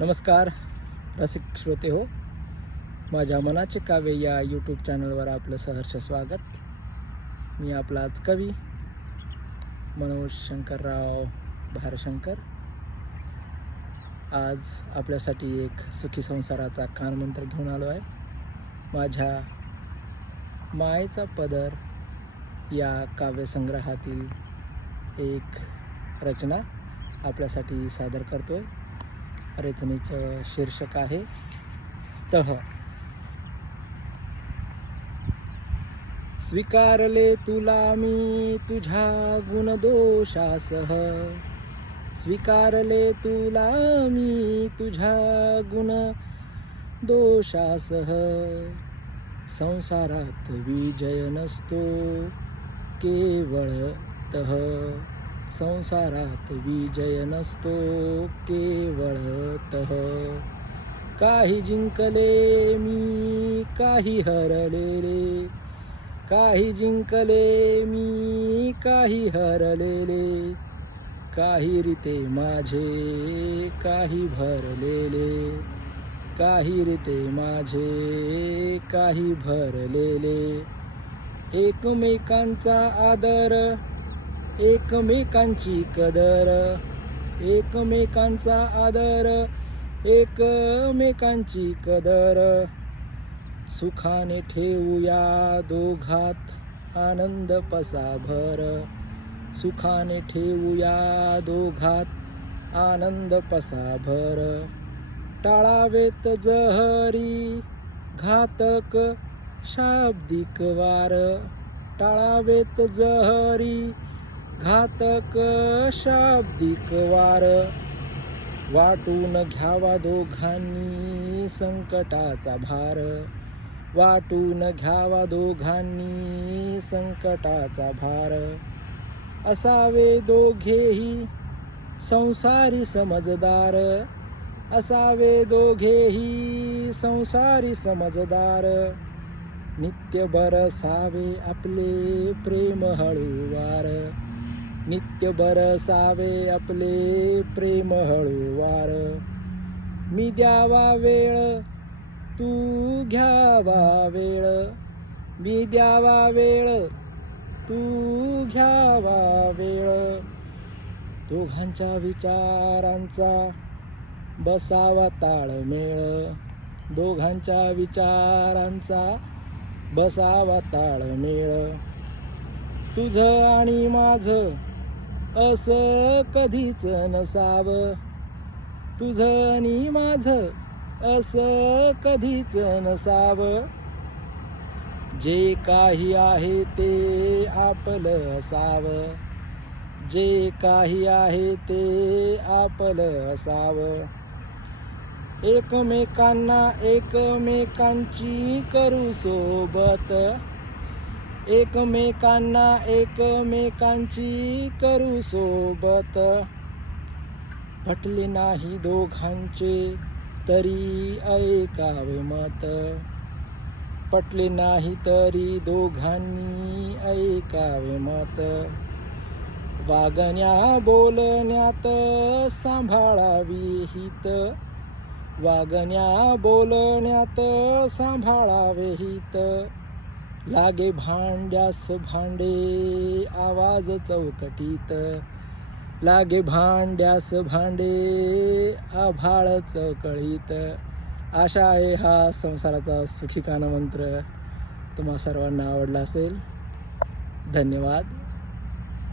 नमस्कार रसिक श्रोते हो. माझ्या मनाचे काव्य या यूट्यूब चॅनलवर आपलं सहर्ष स्वागत. मी आपला आज कवी मनोज शंकरराव भारशंकर. आज आपल्यासाठी एक सुखी संसाराचा कानमंत्र घेऊन आलो आहे. माझ्या मायेचा पदर या काव्यसंग्रहातील एक रचना आपल्यासाठी सादर करतो आहे रचनेचं शीर्षक आहे तह. स्वीकारले तुला मी तुझ्या गुणदोषासह. स्वीकारले तुला मी तुझ्या गुण दोषासह संसारात विजय नसतो केवळ तह. संसारात विजय नसतो केवळ तह. काही जिंकले मी काही हरलेले. काही जिंकले मी काही हरलेले. काही रीते माझे काही भरलेले. काही रीते माझे काही भरलेले. एकमेकांचा आदर एकमेकांची कदर एकमेकांचा आदर एकमेकांची कदर. सुखाने ठेवूया दोघात आनंद पसाभर. सुखाने ठेवूया दोघात आनंद पसाभर. टाळावेत जहरी घातक शाब्दिक वार. टाळावेत जहरी घातक शाब्दिक वार. वाटून घ्यावा दोघांनी संकटाचा भार. वाटून घ्यावा दोघांनी संकटाचा भार. असावे दोघेही संसारी समजदार. असावे दोघेही संसारी समजदार. नित्य बरसावे आपले प्रेम हळूवार. नित्य बरसावे आपले प्रेम हळूवार. मी द्यावा वेळ तू घ्यावा वेळ. मी द्यावा वेळ तू घ्यावा वेळ. दोघांच्या विचारांचा बसावा ताळमेळ. दोघांच्या विचारांचा बसावा ताळमेळ. तुझं आणि माझं असं कधीच नसावं. तुझ आणि माझं असं कधीच नसावं. जे काही आहे ते आपलं असावं. जे काही आहे ते आपलं असावं. एकमेकांना एकमेकांची करू सोबत. एकमेकांना एकमेकांची करू सोबत. पटले नाही दोघांचे तरी ऐकावे मत. पटले नाही तरी दोघांनी ऐकावे मत. वागण्या बोलण्यात सांभाळावी हित. वागण्या बोलण्यात सांभाळावे हित. लागे भांड्यास भांडे आवाज चौकटीत. लागे भांड्यास भांडे आभाळ चौकळीत. आशा आहे हा संसाराचा सुखी कानमंत्र तुम्हा सर्वांना आवडला असेल. धन्यवाद.